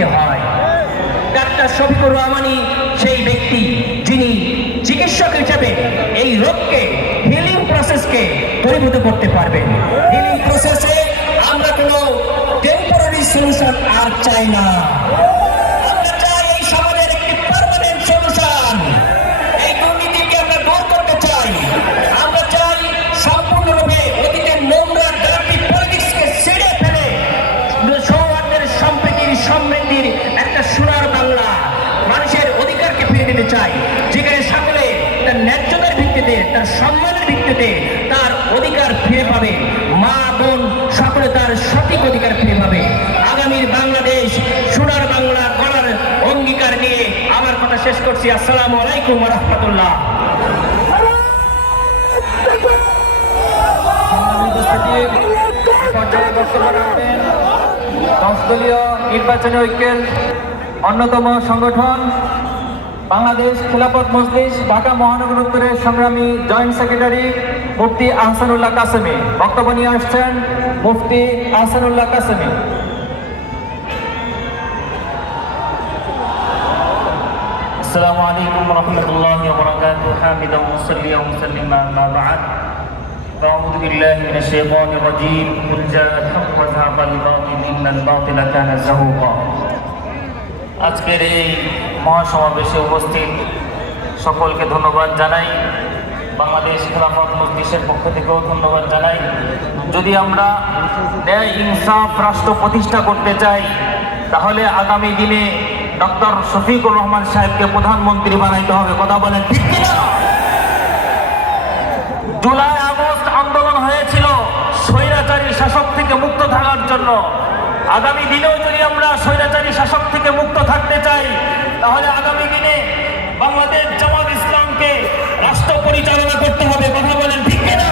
থেকে হয়। ডাক্তার শফিকুর রহমানই সেই ব্যক্তি যিনি চিকিৎসক হিসেবে এই রোগকে হিলিং প্রসেসকে পরিণত করতে পারবেন। হিলিং প্রসেসে আমরা কোনো টেম্পোরারি সলিউশন আর চাই না, আমরা চাই এই সমাজের একটি পার্মানেন্ট সলিউশন। এই দুর্নীতিকে আমরা দূর করতে চাই। আমরা চাই সম্পূর্ণরূপে অতীতের নোংরা ডার্টি পলিটিক্সকে ছেড়ে ফেলে সৌহার্দ্যের, সম্প্রীতির, সমৃদ্ধির একটা সোনার বাংলা, মানুষের অধিকারকে ফিরে দিতে চাই, যেখানে সকলে তার ন্যায্যতার ভিত্তিতে, তার সম্মানের ভিত্তিতে তার অধিকার ফিরে পাবে, মা বোন সকলে তার সঠিক অধিকার ফিরে পাবে। আগামীর বাংলাদেশ সোনার বাংলা গড়ার অঙ্গীকার নিয়ে আমার কথা শেষ করছি। আসসালামু আলাইকুম ওয়া রাহমাতুল্লাহ। দলীয় নির্বাচনী ঐক্যের অন্যতম সংগঠন বাংলাদেশ খেলাফত মজলিস ঢাকা মহানগর উত্তরের সংগ্রামী জয়েন্ট সেক্রেটারি মুফতি আহসানুল্লাহ কাসেমি বক্তব্য নিয়ে আসছেন। মুফতি আহসানুল্লাহ কাসেমি। আসসালামু আলাইকুম ওয়া রাহমাতুল্লাহি ওয়া বারাকাতুহু। হামিদান ওয়া সাল্লিয়ান ওয়া সাল্লিমা আম্মা বা'দ। আউযু বিল্লাহি মিনাশ শাইতানির রাজীম। কুল জাআল হক ওয়া যাহাকাল বাতিল ইন্নাল বাতিলা কানা যাহুকা। আজকের এই মহাসমাবেশে উপস্থিত সকলকে ধন্যবাদ জানাই। বাংলাদেশ খেলাফত মজলিসের পক্ষ থেকেও ধন্যবাদ জানাই। যদি আমরা ন্যায় ইনসাফ রাষ্ট্র প্রতিষ্ঠা করতে চাই, তাহলে আগামী দিনে ডক্টর শফিকুর রহমান সাহেবকে প্রধানমন্ত্রী বানাইতে হবে। কথা বলেন ঠিক কিনা? জুলাই আগস্ট আন্দোলন হয়েছিল স্বৈরাচারী শাসক থেকে মুক্ত থাকার জন্য। আগামী দিনেও যদি আমরা স্বৈরাচারী শাসক থেকে মুক্ত থাকতে চাই, তাহলে আগামী দিনে বাংলাদেশ জামাত ইসলামকে রাষ্ট্র পরিচালনা করতে হবে। কথা বলেন ঠিক কিনা?